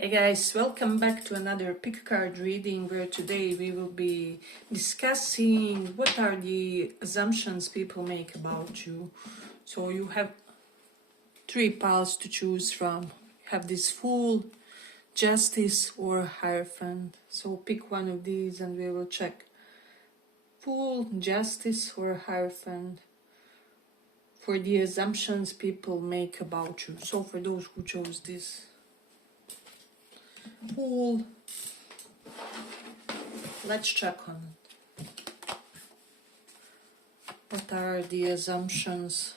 Hey guys, welcome back to another pick card reading where today we will be discussing what are the assumptions people make about you. So you have three piles to choose from. You have this Fool, Justice or Hierophant. So pick one of these and we will check. Fool, Justice or Hierophant for the assumptions people make about you. So for those who chose this Fool, let's check on it. What are the assumptions?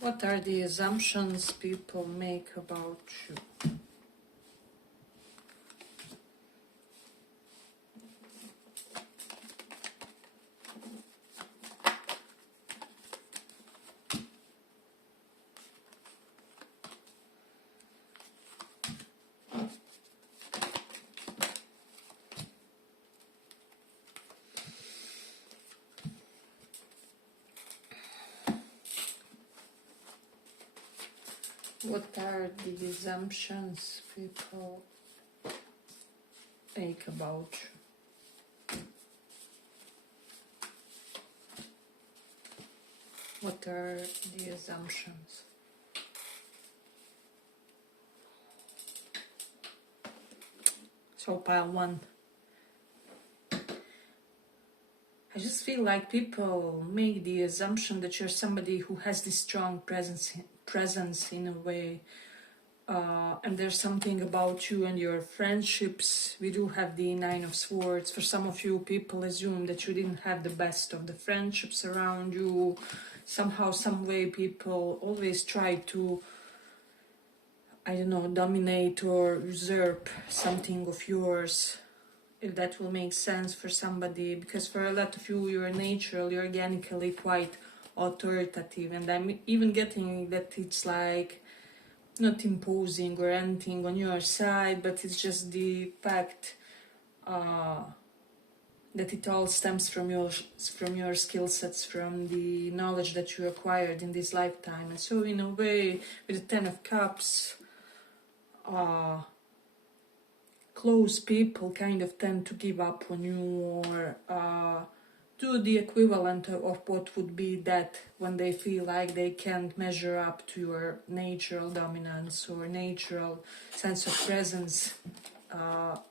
What are the assumptions people make about you? What are the assumptions people make about you? What are the assumptions? So pile one. I just feel like people make the assumption that you're somebody who has this strong presence in a way, and there's something about you and your friendships. We do have the Nine of Swords. For some of you, people assume that you didn't have the best of the friendships around you. Somehow, some way, people always try to, I don't know, dominate or usurp something of yours, if that will make sense for somebody, because for a lot of you, you're natural, you're organically quite authoritative, and I'm even getting that it's like not imposing or anything on your side, but it's just the fact that it all stems from your skill sets, from the knowledge that you acquired in this lifetime. And so in a way, with the Ten of Cups, close people kind of tend to give up on you, or do the equivalent of what would be that when they feel like they can't measure up to your natural dominance or natural sense of presence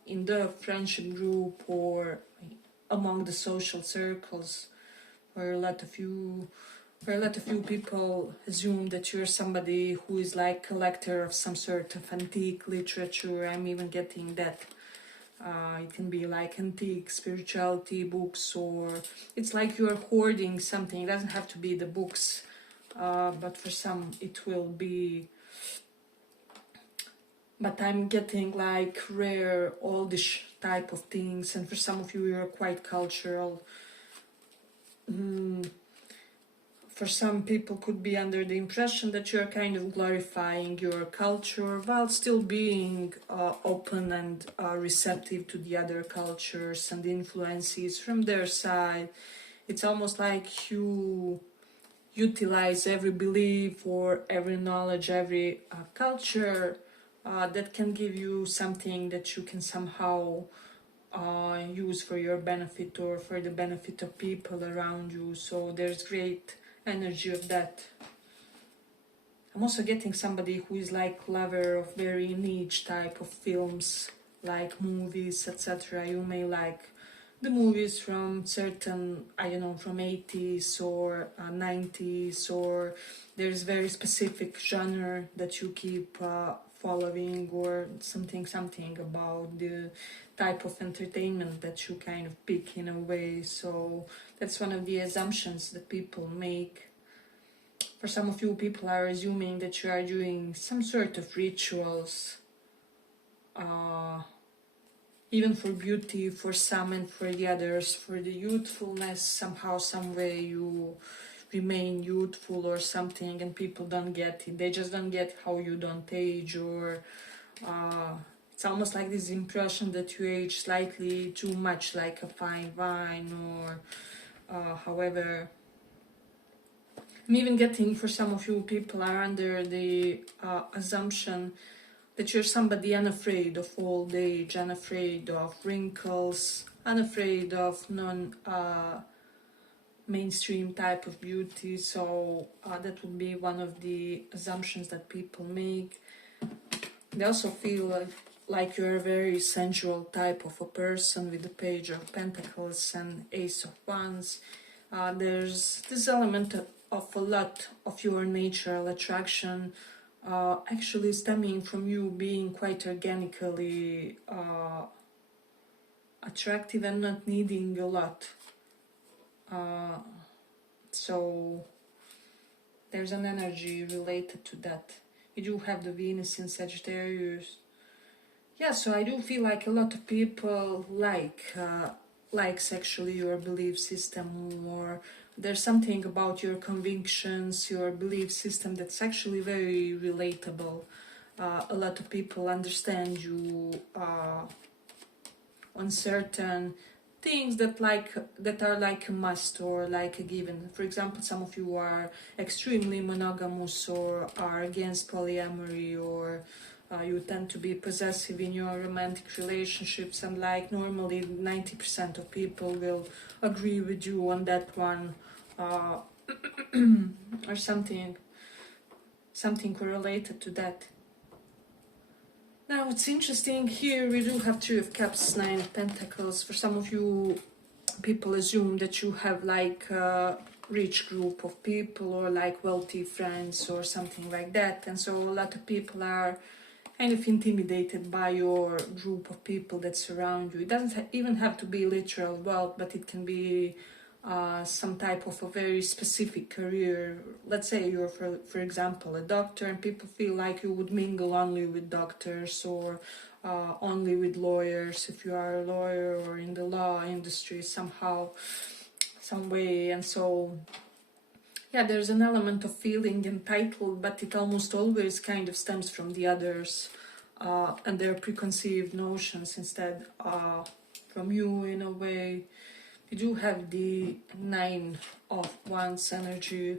in the friendship group or among the social circles, where a lot of you people assume that you're somebody who is like collector of some sort of antique literature. I'm even getting that. It can be like antique spirituality books, or it's like you're hoarding something. It doesn't have to be the books, but for some it will be. But I'm getting like rare, oldish type of things, and for some of you, you're quite cultural. For some people could be under the impression that you're kind of glorifying your culture while still being open and receptive to the other cultures and influences from their side. It's almost like you utilize every belief or every knowledge, every culture that can give you something that you can somehow use for your benefit or for the benefit of people around you. So there's great energy of that. I'm also getting somebody who is like lover of very niche type of films, like movies, etc. You may like the movies from certain, I don't know, from 80s or 90s, or there's very specific genre that you keep following, or something about the type of entertainment that you kind of pick in a way. So that's one of the assumptions that people make. For some of you, people are assuming that you are doing some sort of rituals, even for beauty, for some and for the others, for the youthfulness. Somehow, some way, you remain youthful or something, and people don't get it. They just don't get how you don't age, or it's almost like this impression that you age slightly too much, like a fine wine, or however. I'm even getting, for some of you, people are under the assumption that you're somebody unafraid of old age, unafraid of wrinkles, unafraid of mainstream type of beauty. So that would be one of the assumptions that people make. They also feel like you're a very sensual type of a person with the Page of Pentacles and Ace of Wands. There's this element of a lot of your natural attraction actually stemming from you being quite organically attractive and not needing a lot. So there's an energy related to that. You do have the Venus in Sagittarius. Yeah, so I do feel like a lot of people like sexually your belief system, or there's something about your convictions, your belief system that's actually very relatable. A lot of people understand you on certain things that are like a must or like a given. For example, some of you are extremely monogamous or are against polyamory, or you tend to be possessive in your romantic relationships, and like normally 90% of people will agree with you on that one, or something correlated to that. Now it's interesting, here we do have Three of Cups, Nine of Pentacles. For some of you, people assume that you have like a rich group of people or like wealthy friends or something like that, and so a lot of people are kind of intimidated by your group of people that surround you. It doesn't even have to be literal wealth, but it can be some type of a very specific career. Let's say you're, for example, a doctor, and people feel like you would mingle only with doctors, or only with lawyers if you are a lawyer, or in the law industry somehow, some way. And so yeah, there's an element of feeling entitled, but it almost always kind of stems from the others and their preconceived notions instead from you in a way. You do have the Nine of Wands energy.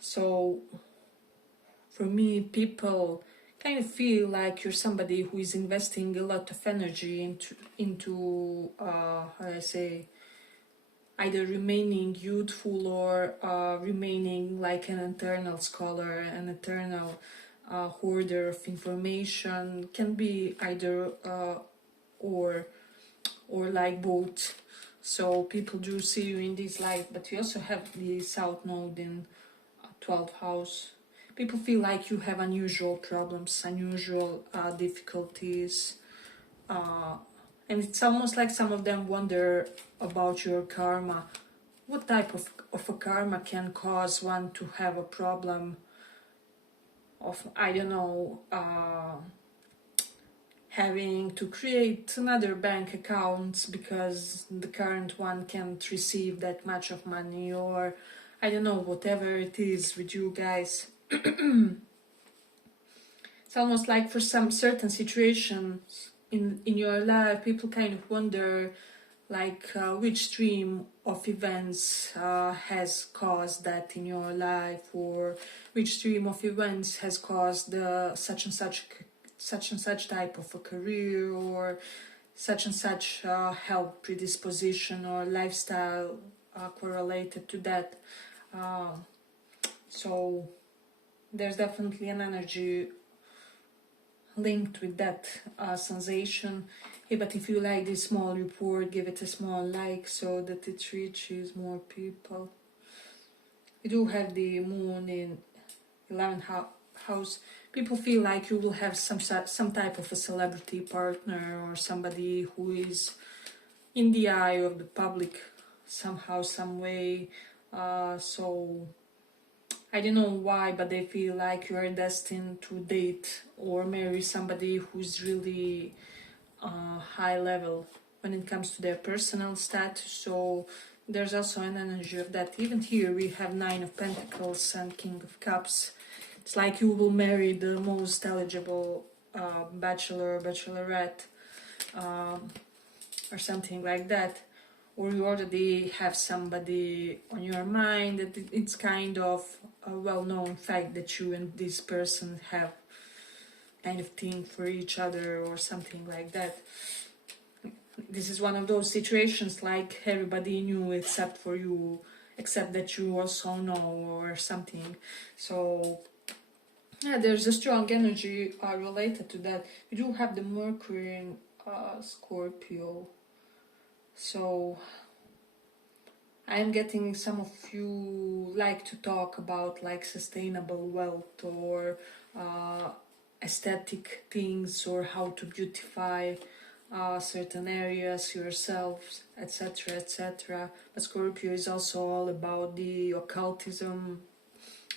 So for me, people kind of feel like you're somebody who is investing a lot of energy into how I say, either remaining youthful or remaining like an eternal scholar, an eternal hoarder of information. Can be either or like both. So people do see you in this light, but you also have the South Node in 12th house. People feel like you have unusual problems, unusual difficulties, and it's almost like some of them wonder about your karma. What type of a karma can cause one to have a problem of, I don't know, having to create another bank account because the current one can't receive that much of money, or I don't know, whatever it is with you guys. It's almost like for some certain situations in your life, people kind of wonder like which stream of events has caused that in your life, or which stream of events has caused the such and such type of a career, or such and such health predisposition or lifestyle correlated to that. So there's definitely an energy linked with that sensation. Hey, but if you like this small report, give it a small like so that it reaches more people. We do have the moon in 11th house. People feel like you will have some type of a celebrity partner, or somebody who is in the eye of the public somehow, some way. So I don't know why, but they feel like you are destined to date or marry somebody who's really high level when it comes to their personal status. So there's also an energy of that. Even here we have Nine of Pentacles and King of Cups. It's like you will marry the most eligible bachelor or bachelorette, or something like that. Or you already have somebody on your mind, that it's kind of a well-known fact that you and this person have kind of thing for each other or something like that. This is one of those situations like everybody knew except for you, except that you also know or something. So yeah, there's a strong energy related to that. We do have the Mercury in Scorpio. So I am getting some of you like to talk about like sustainable wealth or aesthetic things, or how to beautify certain areas, yourselves, etc., etc. But Scorpio is also all about the occultism,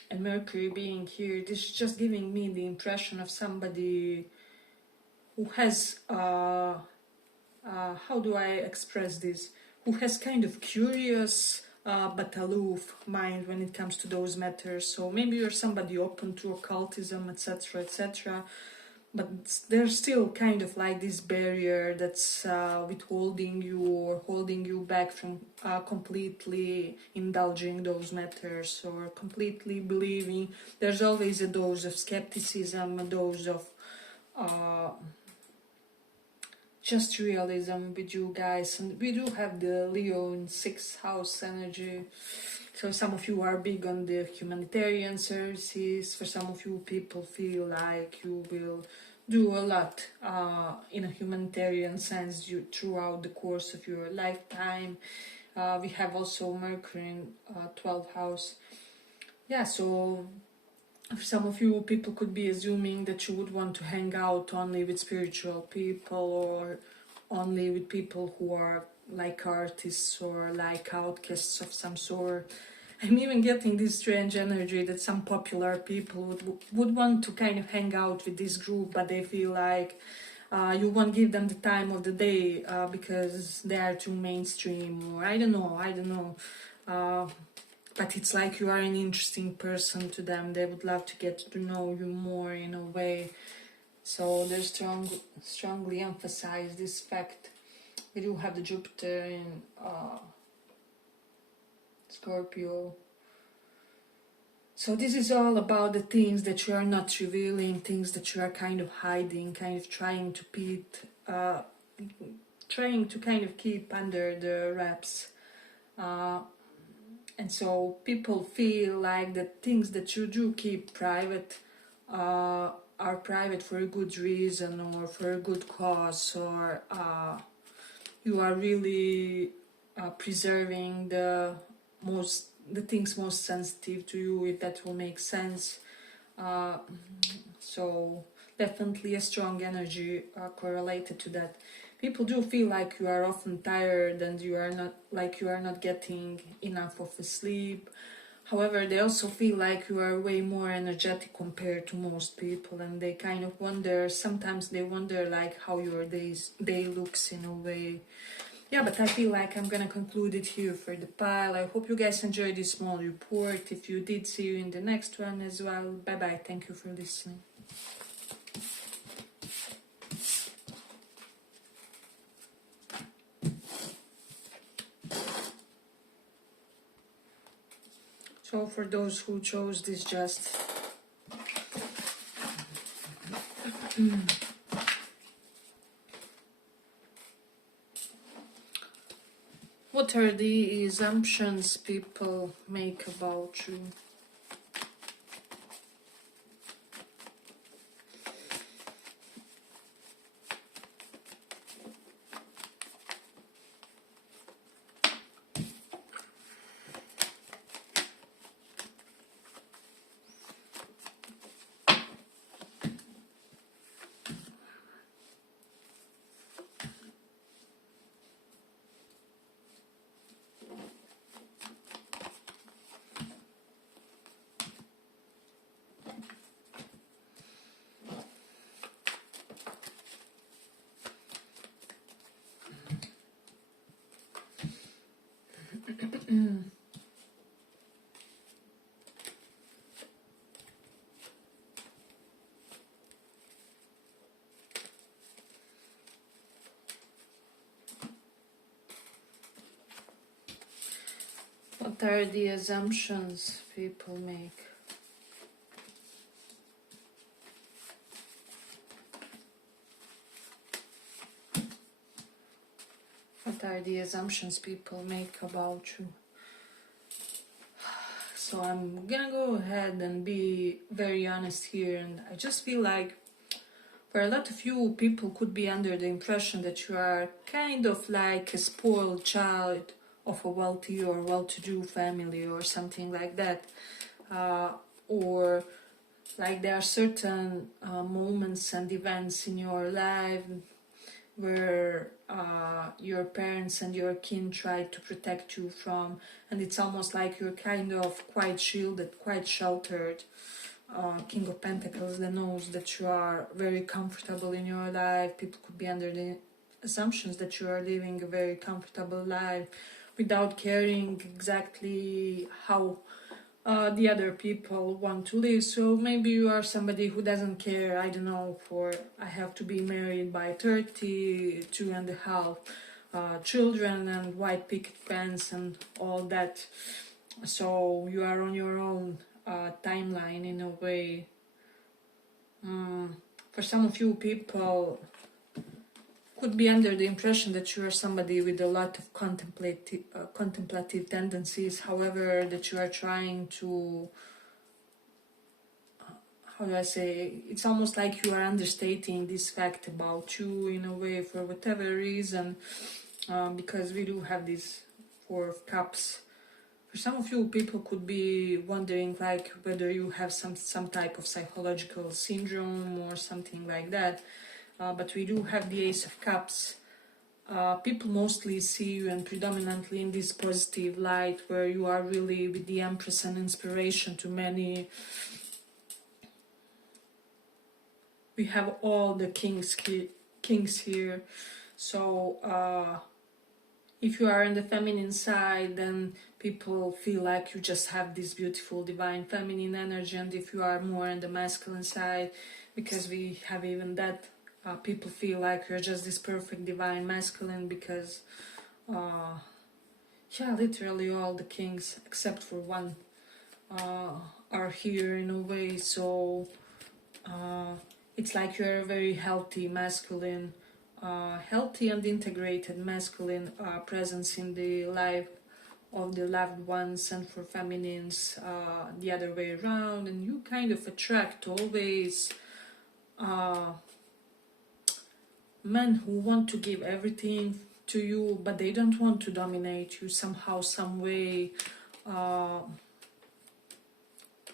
and Mercury being here, this is just giving me the impression of somebody who has how do I express this? Who has kind of curious but aloof mind when it comes to those matters. So maybe you're somebody open to occultism, etc., etc., but there's still kind of like this barrier that's withholding you or holding you back from completely indulging those matters or completely believing. There's always a dose of skepticism, a dose of just realism with you guys. And we do have the Leo in 6th house energy. So some of you are big on the humanitarian services. For some of you, people feel like you will do a lot in a humanitarian sense throughout the course of your lifetime. We have also Mercury in 12th house. Yeah, so for some of you, people could be assuming that you would want to hang out only with spiritual people or only with people who are like artists or like outcasts of some sort. I'm even getting this strange energy that some popular people would want to kind of hang out with this group, but they feel like you won't give them the time of the day because they are too mainstream, or I don't know. But it's like you are an interesting person to them. They would love to get to know you more in a way. So they strongly emphasize this fact. We do have the Jupiter in Scorpio. So this is all about the things that you are not revealing, things that you are kind of hiding, kind of trying to kind of keep under the wraps. And so people feel like the things that you do keep private are private for a good reason or for a good cause, or you are really preserving the things most sensitive to you, if that will make sense. So definitely a strong energy correlated to that. People do feel like you are often tired and you are not getting enough of a sleep. However, they also feel like you are way more energetic compared to most people, and they kind of wonder, sometimes they wonder like how your day looks in a way. Yeah, but I feel like I'm gonna conclude it here for the pile. I hope you guys enjoyed this small report. If you did, see you in the next one as well. Bye bye. Thank you for listening. So for those who chose this, just what are the assumptions people make about you? What are the assumptions people make? What are the assumptions people make about you? So I'm gonna go ahead and be very honest here, and I just feel like for a lot of you, people could be under the impression that you are kind of like a spoiled child of a wealthy or well-to-do family or something like that. Or like there are certain moments and events in your life where your parents and your kin try to protect you from, and it's almost like you're kind of quite shielded, quite sheltered. King of Pentacles that knows that you are very comfortable in your life. People could be under the assumptions that you are living a very comfortable life without caring exactly how the other people want to live. So maybe you are somebody who doesn't care, I don't know, for I have to be married by 30, 2.5 children and white picket fence and all that. So you are on your own timeline in a way. For some of you, people could be under the impression that you are somebody with a lot of contemplative tendencies, however, that you are trying to, how do I say, it's almost like you are understating this fact about you in a way for whatever reason, because we do have this Four of Cups. For some of you, people could be wondering like whether you have some type of psychological syndrome or something like that. But we do have the Ace of Cups. People mostly see you and predominantly in this positive light where you are really with the Empress and inspiration to many. We have all the kings here. So if you are on the feminine side, then people feel like you just have this beautiful divine feminine energy, and if you are more on the masculine side, because we have even that, people feel like you're just this perfect divine masculine, because yeah, literally all the kings except for one are here in a way. So it's like you're a very healthy masculine, healthy and integrated masculine presence in the life of the loved ones, and for feminines the other way around, and you kind of attract always men who want to give everything to you, but they don't want to dominate you somehow, some way.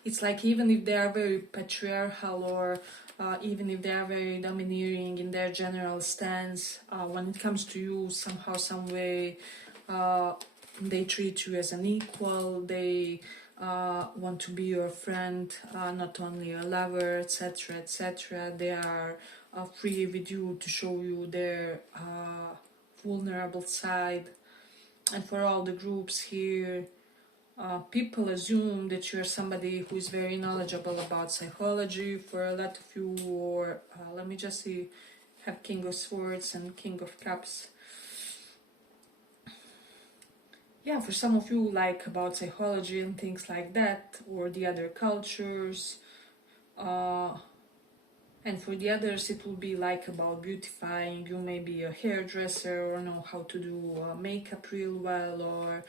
It's like even if they are very patriarchal, or even if they are very domineering in their general stance, when it comes to you, somehow, some way, they treat you as an equal. They want to be your friend, not only a lover, etc., etc. They are free with you to show you their vulnerable side. And for all the groups here, people assume that you're somebody who is very knowledgeable about psychology. For a lot of you, or let me just see, have King of Swords and King of Cups. Yeah, for some of you, like about psychology and things like that, or the other cultures. And for the others, it will be like about beautifying. You may be a hairdresser or know how to do makeup real well, or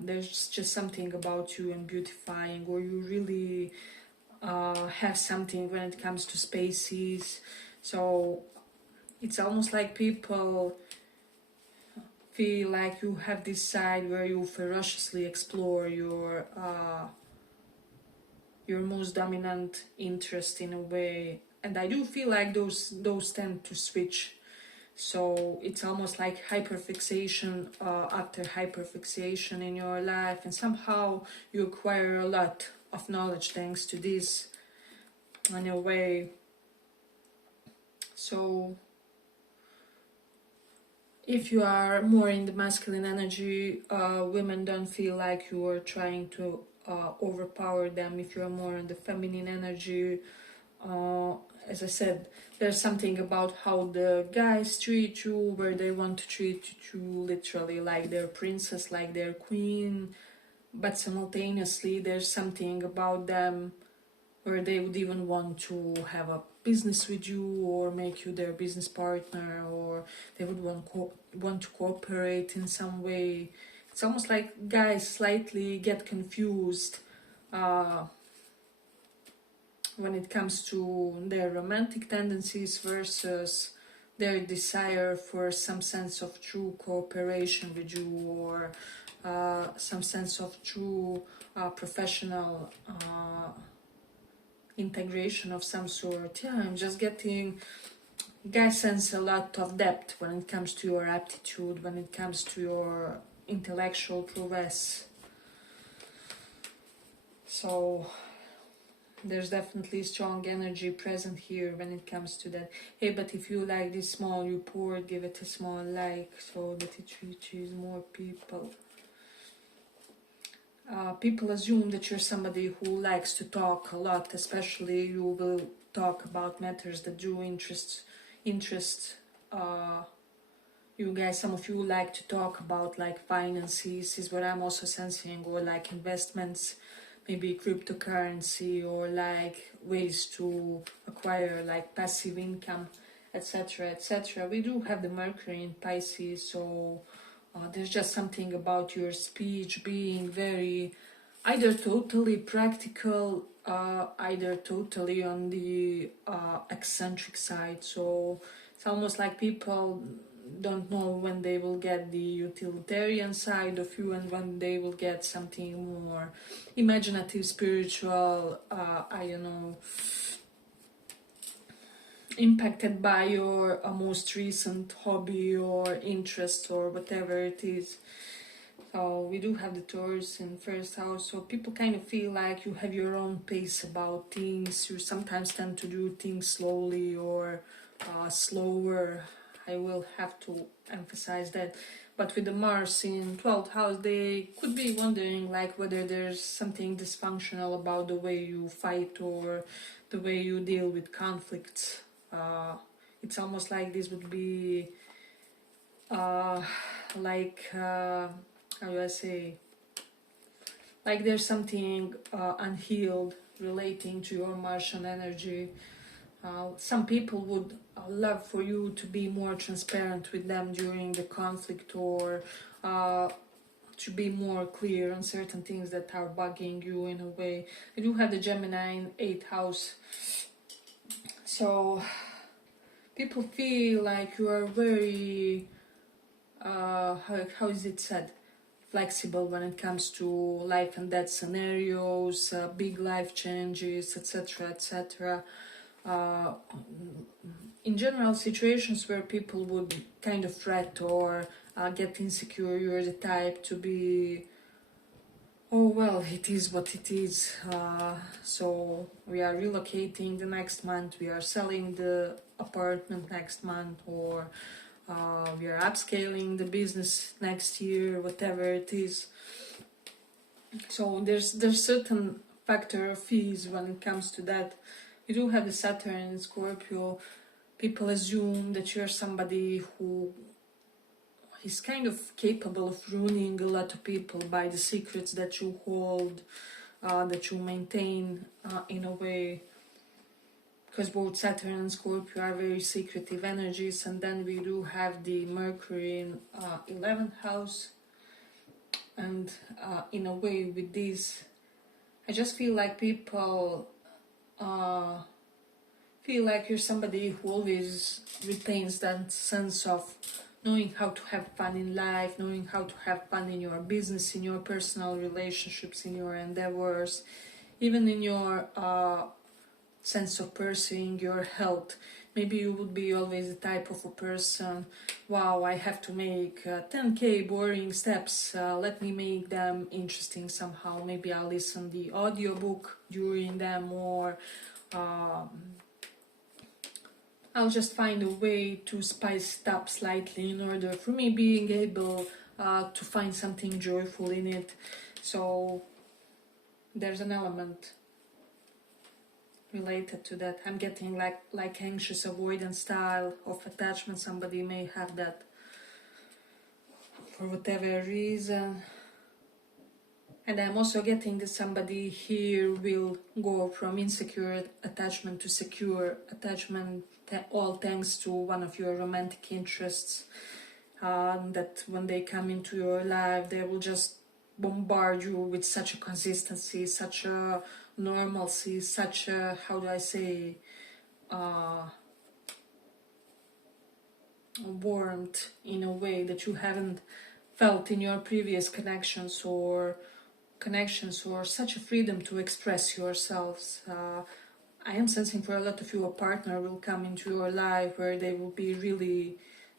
there's just something about you and beautifying, or you really have something when it comes to spaces. So it's almost like people feel like you have this side where you ferociously explore your most dominant interest in a way, and I do feel like those tend to switch. So it's almost like hyperfixation after hyperfixation in your life, and somehow you acquire a lot of knowledge thanks to this in a way. So if you are more in the masculine energy, women don't feel like you are trying to overpower them. If you're more in the feminine energy, as I said, there's something about how the guys treat you, where they want to treat you literally like their princess, like their queen, but simultaneously there's something about them where they would even want to have a business with you or make you their business partner, or they would want to cooperate in some way. It's almost like guys slightly get confused when it comes to their romantic tendencies versus their desire for some sense of true cooperation with you, or some sense of true professional integration of some sort. Yeah, I'm just getting, guys sense a lot of depth when it comes to your aptitude, when it comes to your intellectual prowess. So there's definitely strong energy present here when it comes to that. Hey, but if you like this small report, give it a small like so that it reaches more people. People assume that you're somebody who likes to talk a lot, especially you will talk about matters that do interest you guys. Some of you like to talk about like finances, is what I'm also sensing, or like investments, maybe cryptocurrency, or like ways to acquire like passive income, etc., etc. We do have the Mercury in Pisces, so there's just something about your speech being very either totally practical, either totally on the eccentric side. So it's almost like people don't know when they will get the utilitarian side of you and when they will get something more imaginative, spiritual, I don't know, impacted by your most recent hobby or interest or whatever it is. So we do have the Taurus in first house, so people kind of feel like you have your own pace about things. You sometimes tend to do things slowly or slower. I will have to emphasize that. But with the Mars in 12th house, they could be wondering like whether there's something dysfunctional about the way you fight or the way you deal with conflicts. It's almost like this would be like how do I say, like there's something unhealed relating to your Martian energy. Some people would love for you to be more transparent with them during the conflict, or to be more clear on certain things that are bugging you in a way. I do have the Gemini in 8th house, so people feel like you are very how is it said, flexible when it comes to life and death scenarios, big life changes, etc., etc. In general situations where people would kind of fret or get insecure, you're the type to be, oh well, it is what it is, so we are relocating the next month, we are selling the apartment next month, or we are upscaling the business next year, whatever it is. So there's certain factor of ease when it comes to that. You do have the Saturn in Scorpio. People assume that you're somebody who is kind of capable of ruining a lot of people by the secrets that you hold, that you maintain in a way. Because both Saturn and Scorpio are very secretive energies. And then we do have the Mercury in 11th house. And in a way with this, I just feel like people feel like you're somebody who always retains that sense of knowing how to have fun in life, knowing how to have fun in your business, in your personal relationships, in your endeavors, even in your sense of pursuing your health. Maybe you would be always the type of a person, wow, I have to make 10k boring steps, let me make them interesting somehow. Maybe I'll listen the audiobook during them, or I'll just find a way to spice it up slightly in order for me being able to find something joyful in it. So there's an element related to that. I'm getting like anxious avoidance style of attachment. Somebody may have that for whatever reason. And I'm also getting that somebody here will go from insecure attachment to secure attachment, all thanks to one of your romantic interests. That when they come into your life, they will just bombard you with such a consistency, such a normalcy, such a, how do I say, warmth in a way that you haven't felt in your previous connections, or such a freedom to express yourselves. I am sensing for a lot of you a partner will come into your life where they will be really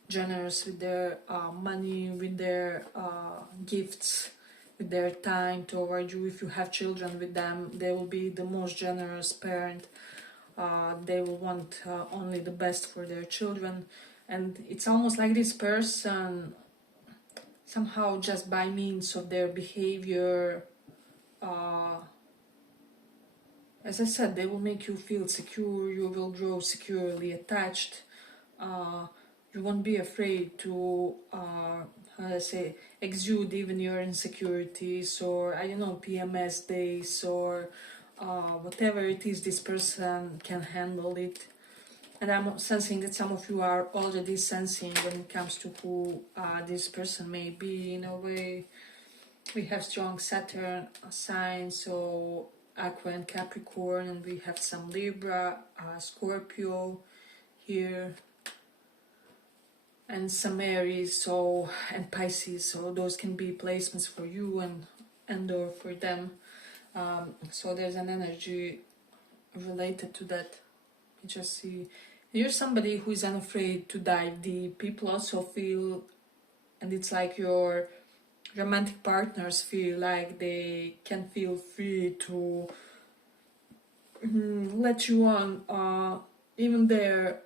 generous with their money, with their gifts, with their time toward you. If you have children with them, they will be the most generous parent. They will want only the best for their children. And it's almost like this person, somehow just by means of their behavior, as I said, they will make you feel secure, you will grow securely attached, you won't be afraid to, how do I say, exude even your insecurities, or, I don't know, PMS days, or whatever it is, this person can handle it. And I'm sensing that some of you are already sensing when it comes to who this person may be. In a way, we have strong Saturn signs, so Aqua and Capricorn, and we have some Libra, Scorpio here, and some Aries, so, and Pisces. So those can be placements for you and or for them. So there's an energy related to that. You just see, you're somebody who is unafraid to dive deep. People also feel, and it's like your romantic partners feel like they can feel free to let you on even their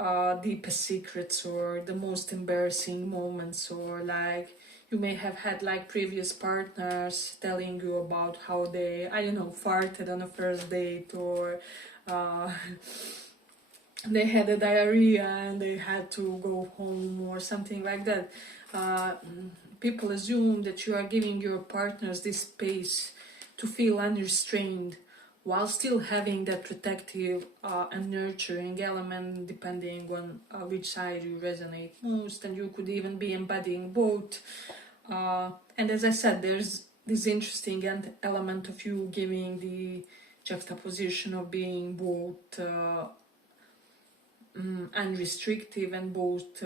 deepest secrets, or the most embarrassing moments, or like you may have had like previous partners telling you about how they, I don't know, farted on a first date, or they had a diarrhea and they had to go home, or something like that. People assume that you are giving your partners this space to feel unrestrained, while still having that protective and nurturing element, depending on which side you resonate most. And you could even be embodying both. And as I said, there's this interesting element of you giving the juxtaposition of being both unrestricted and both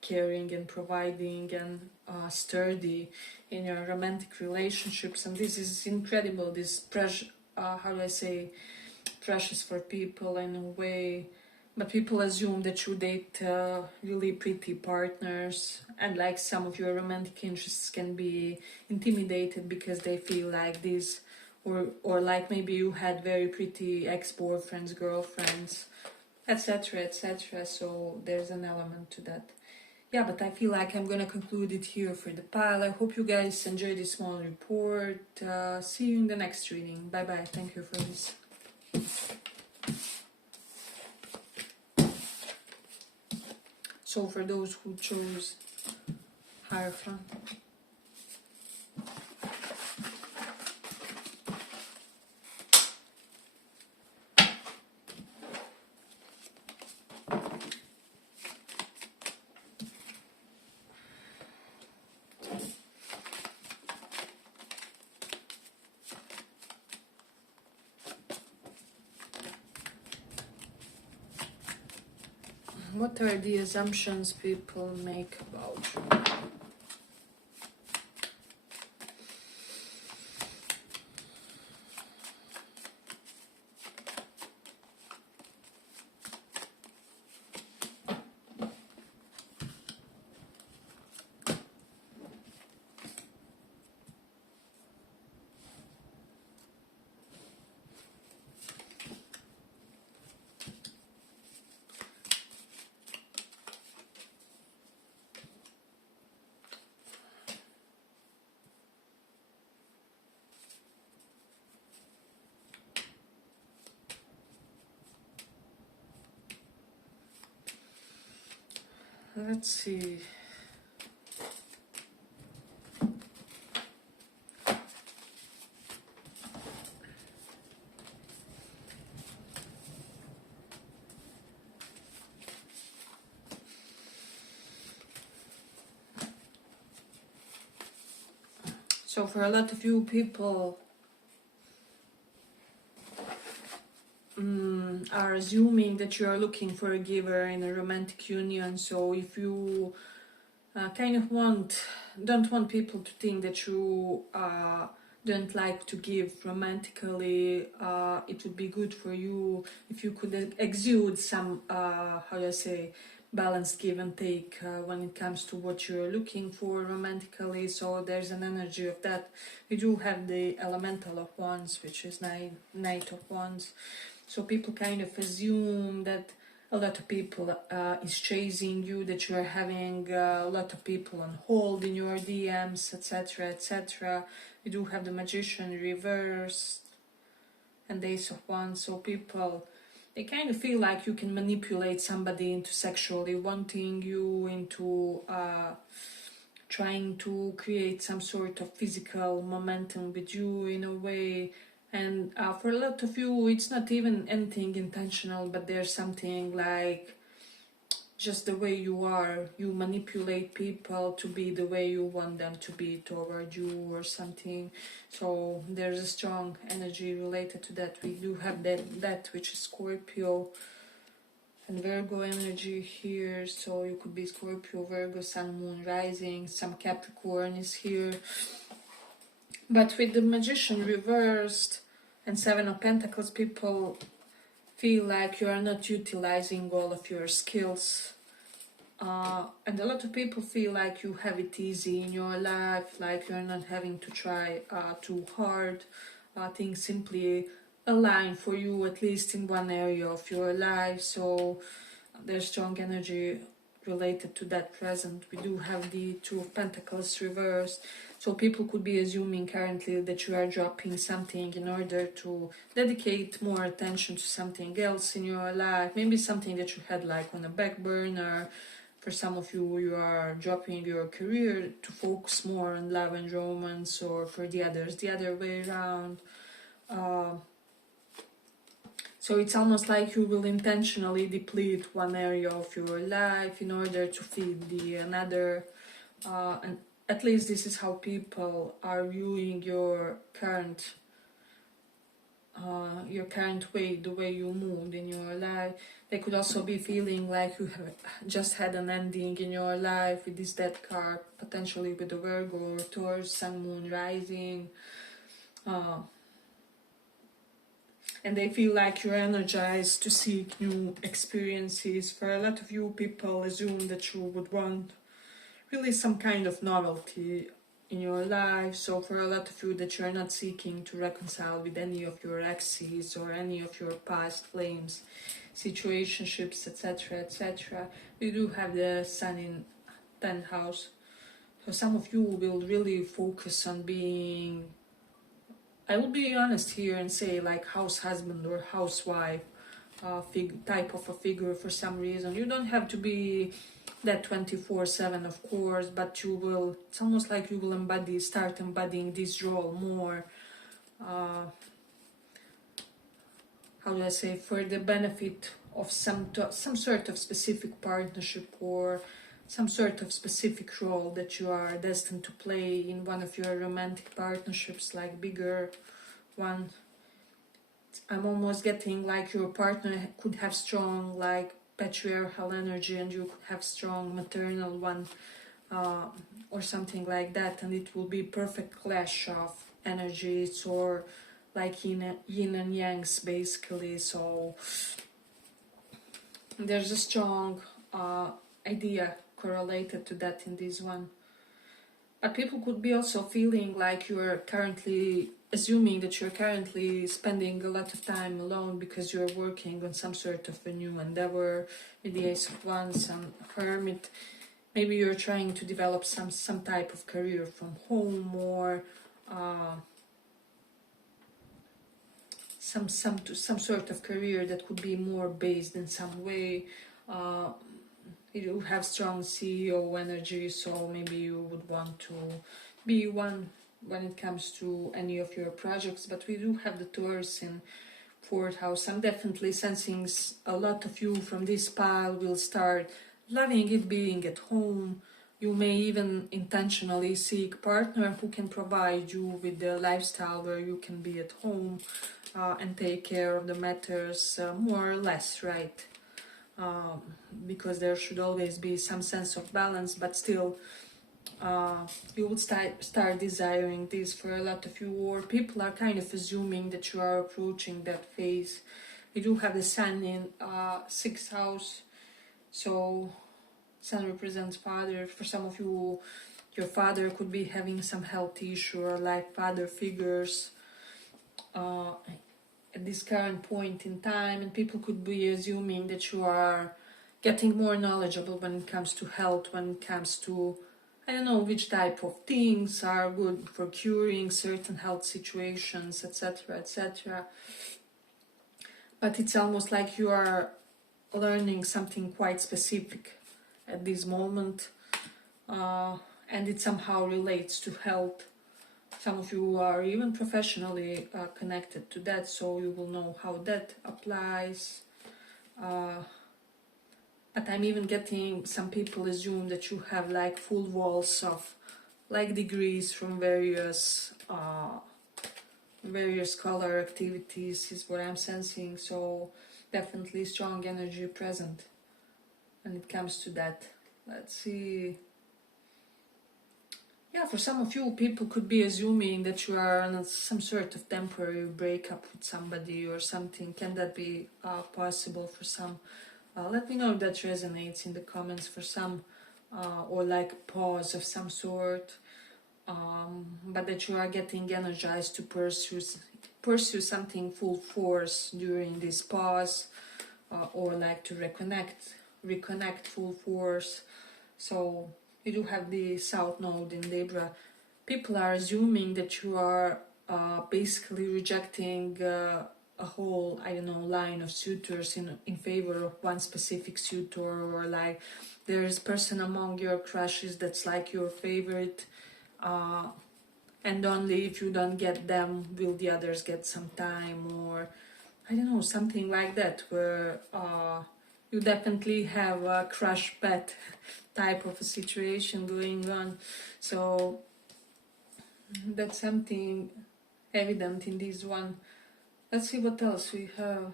caring and providing and sturdy in your romantic relationships. And this is incredible, this pressure, how do I say, precious for people in a way. But people assume that you date really pretty partners, and like some of your romantic interests can be intimidated because they feel like this, or like maybe you had very pretty ex-boyfriends, girlfriends, etc., etc. So there's an element to that. Yeah, but I feel like I'm gonna conclude it here for the pile. I hope you guys enjoyed this small report. See you in the next reading. Bye bye. Thank you for this. So for those who chose Hierophant, what are the assumptions people make about you? Let's see. So for a lot of you people are assuming that you are looking for a giver in a romantic union. So if you kind of don't want people to think that you don't like to give romantically, it would be good for you if you could exude some, how do I say, balanced give and take when it comes to what you're looking for romantically. So there's an energy of that. We do have the elemental of wands, which is knight of wands. So people kind of assume that a lot of people is chasing you, that you are having a lot of people on hold in your DMs, etc., etc. We do have the magician reversed and ace of wands. So people, they kind of feel like you can manipulate somebody into sexually wanting you, into trying to create some sort of physical momentum with you in a way. And for a lot of you, it's not even anything intentional, but there's something like just the way you are. You manipulate people to be the way you want them to be toward you or something. So there's a strong energy related to that. We do have that which is Scorpio and Virgo energy here. So you could be Scorpio, Virgo, Sun, Moon, Rising. Some Capricorn is here. But with the magician reversed and Seven of Pentacles, people feel like you are not utilizing all of your skills. And a lot of people feel like you have it easy in your life, like you're not having to try too hard. Things simply align for you, at least in one area of your life. So there's strong energy related to that present. We do have the Two of Pentacles reversed. So people could be assuming currently that you are dropping something in order to dedicate more attention to something else in your life. Maybe something that you had like on a back burner. For some of you, you are dropping your career to focus more on love and romance, or for the others, the other way around. So it's almost like you will intentionally deplete one area of your life in order to feed the another. And at least this is how people are viewing your current way, the way you moved in your life. They could also be feeling like you have just had an ending in your life with this death card, potentially with the Virgo or Taurus, Sun, Moon, Rising. And they feel like you're energized to seek new experiences. For a lot of you, people assume that you would want really some kind of novelty in your life. So for a lot of you, that you're not seeking to reconcile with any of your exes or any of your past flames, situationships, etc., etc. We do have the Sun in 10th house. So some of you will really focus on being, I will be honest here and say, like house husband or housewife type of a figure for some reason. You don't have to be that 24/7, of course, but you will, it's almost like you will start embodying this role more, how do I say, for the benefit of some sort of specific partnership or some sort of specific role that you are destined to play in one of your romantic partnerships, like bigger one. I'm almost getting like your partner could have strong like patriarchal energy and you could have strong maternal one, or something like that, and it will be perfect clash of energies, or like yin and yangs basically. So there's a strong idea correlated to that in this one. But people could be also feeling like you're currently assuming that you're currently spending a lot of time alone because you're working on some sort of a new endeavor with the Ace of Wands and Hermit. Maybe you're trying to develop some type of career from home, or some sort of career that could be more based in some way. You have strong CEO energy, so maybe you would want to be one when it comes to any of your projects. But we do have the Taurus in 4th house. I'm definitely sensing a lot of you from this pile will start loving it being at home, You may even intentionally seek a partner who can provide you with the lifestyle where you can be at home and take care of the matters more or less, right? Because there should always be some sense of balance, but still you would start desiring this for a lot of you, or people are kind of assuming that you are approaching that phase. You do have the sun in 6th house, so sun represents father. For some of you, your father could be having some health issue, or like father figures at this current point in time, and people could be assuming that you are getting more knowledgeable when it comes to health, when it comes to, I don't know, which type of things are good for curing certain health situations, etc., etc. But it's almost like you are learning something quite specific at this moment, and it somehow relates to health. Some of you are even professionally connected to that, so you will know how that applies. But I'm even getting some people assume that you have like full walls of like degrees from various color activities is what I'm sensing. So definitely strong energy present when it comes to that. Let's see. Yeah, for some of you, people could be assuming that you are on some sort of temporary breakup with somebody or something. Can that be possible for some? Let me know if that resonates in the comments for some, or like pause of some sort, but that you are getting energized to pursue something full force during this pause, or like to reconnect full force. So you do have the South Node in Libra. People are assuming that you are basically rejecting a whole, I don't know, line of suitors in favor of one specific suitor, or like there's a person among your crushes that's like your favorite, and only if you don't get them will the others get some time, or I don't know, something like that, where you definitely have a crush pet type of a situation going on. So that's something evident in this one. Let's see what else we have.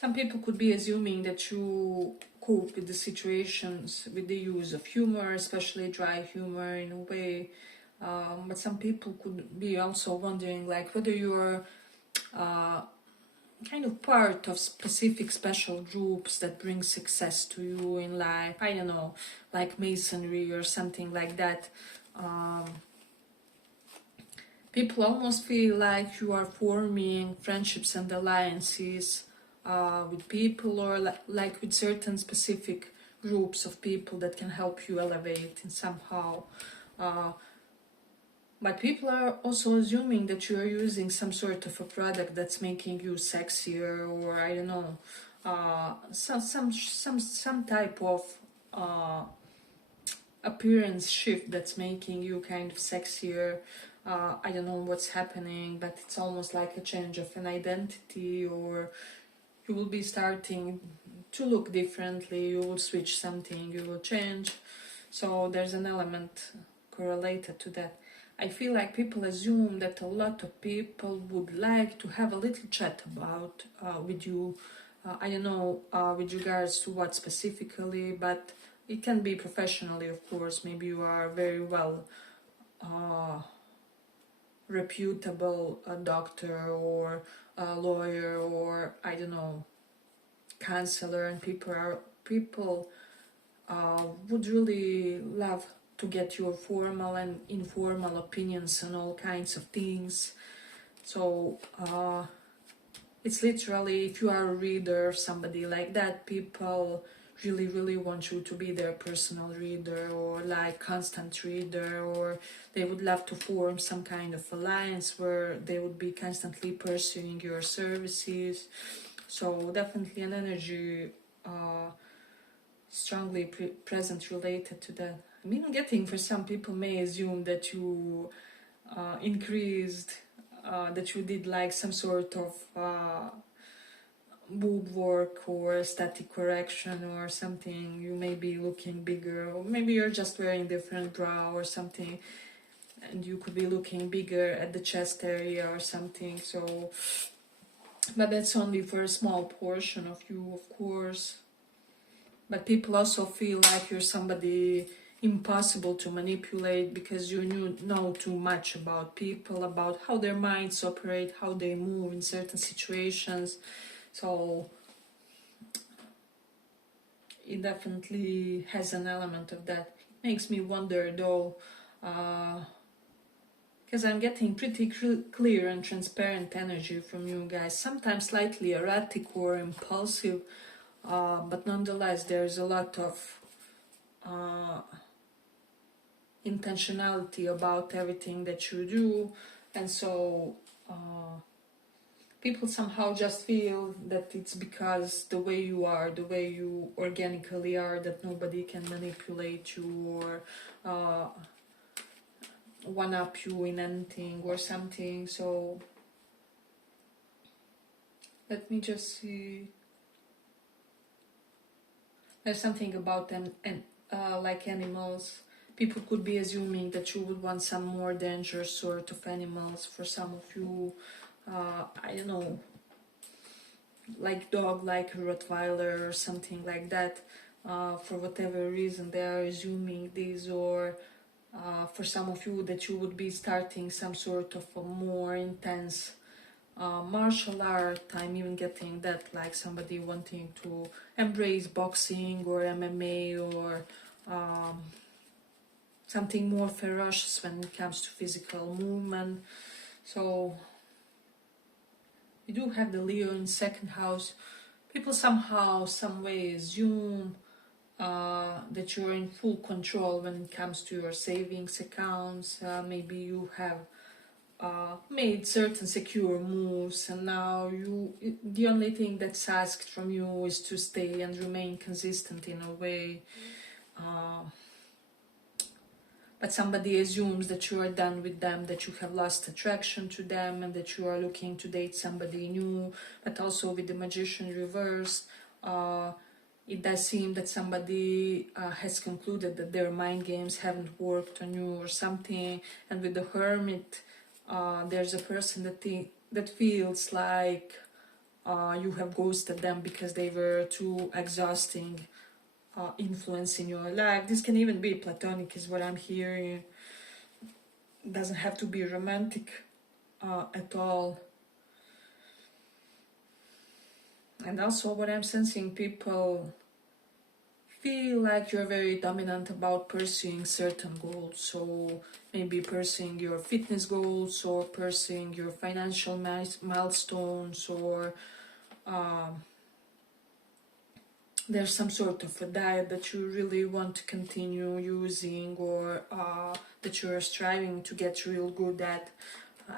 Some people could be assuming that you cope with the situations with the use of humor, especially dry humor in a way. But some people could be also wondering like whether you're kind of part of specific special groups that bring success to you in life. I don't know, like masonry or something like that. People almost feel like you are forming friendships and alliances with people, or like with certain specific groups of people that can help you elevate in somehow. But people are also assuming that you are using some sort of a product that's making you sexier, or I don't know, some type of appearance shift that's making you kind of sexier. I don't know what's happening, but it's almost like a change of an identity, or you will be starting to look differently, you will switch something, you will change. So there's an element correlated to that. I feel like people assume that a lot of people would like to have a little chat about with you. I don't know with regards to what specifically, but it can be professionally, of course. Maybe you are very well reputable doctor or a lawyer, or I don't know, counselor, and people would really love to get your formal and informal opinions on all kinds of things. So it's literally, if you are a reader, somebody like that, people really want you to be their personal reader, or like constant reader, or they would love to form some kind of alliance where they would be constantly pursuing your services. So definitely an energy strongly present related to that. I mean, getting, for some people may assume that you increased, that you did like some sort of boob work or aesthetic correction or something. You may be looking bigger, or maybe you're just wearing different bra or something, and you could be looking bigger at the chest area or something. So, but that's only for a small portion of you, of course. But people also feel like you're somebody impossible to manipulate because you know too much about people, about how their minds operate, how they move in certain situations. So it definitely has an element of that. It makes me wonder though, because I'm getting pretty clear and transparent energy from you guys, sometimes slightly erratic or impulsive, but nonetheless there's a lot of intentionality about everything that you do. And so people somehow just feel that it's because the way you are, the way you organically are, that nobody can manipulate you or one up you in anything or something. So let me just see. There's something about them, and like animals, people could be assuming that you would want some more dangerous sort of animals. For some of you, I don't know, like dog, like a Rottweiler or something like that. For whatever reason, they are assuming these, or for some of you that you would be starting some sort of a more intense martial art. I'm even getting that, like somebody wanting to embrace boxing or MMA or something more ferocious when it comes to physical movement. So you do have the Leo in second house. People somehow, some way assume that you're in full control when it comes to your savings accounts. Maybe you have made certain secure moves, and now the only thing that's asked from you is to stay and remain consistent in a way. But somebody assumes that you are done with them, that you have lost attraction to them, and that you are looking to date somebody new. But also with the Magician reversed, it does seem that somebody has concluded that their mind games haven't worked on you or something. And with the Hermit, there's a person that feels like you have ghosted them because they were too exhausting influence in your life. This can even be platonic, is what I'm hearing. It doesn't have to be romantic at all. And also what I'm sensing, people feel like you're very dominant about pursuing certain goals. So maybe pursuing your fitness goals, or pursuing your financial milestones, or there's some sort of a diet that you really want to continue using, or that you're striving to get real good at.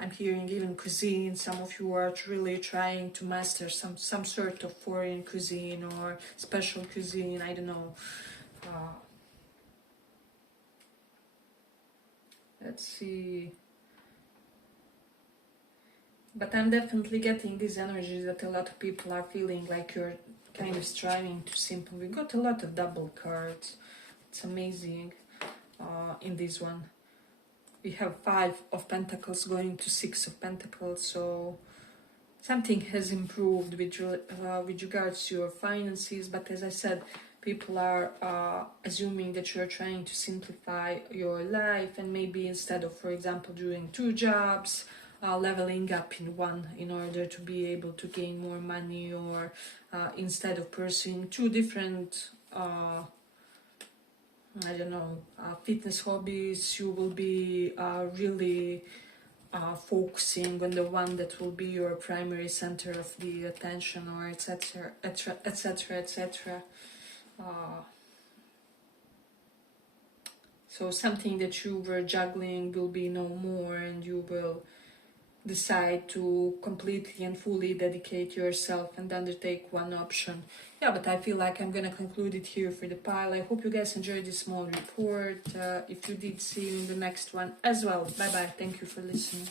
I'm hearing even cuisine. Some of you are really trying to master some sort of foreign cuisine or special cuisine, I don't know. Let's see. But I'm definitely getting these energies that a lot of people are feeling like you're kind of striving to simple. We got a lot of double cards. It's amazing in this one. We have 5 of Pentacles going to 6 of Pentacles, so something has improved with regards to your finances. But as I said, people are assuming that you're trying to simplify your life, and maybe instead of, for example, doing 2 jobs, leveling up in one in order to be able to gain more money, or instead of pursuing 2 different I don't know, fitness hobbies, you will be really focusing on the one that will be your primary center of the attention, or etc, etc, etc. So something that you were juggling will be no more, and you will decide to completely and fully dedicate yourself and undertake one option. Yeah, but I feel like I'm gonna conclude it here for the pile. I hope you guys enjoyed this small report. If you did, see you in the next one as well. Bye bye. Thank you for listening.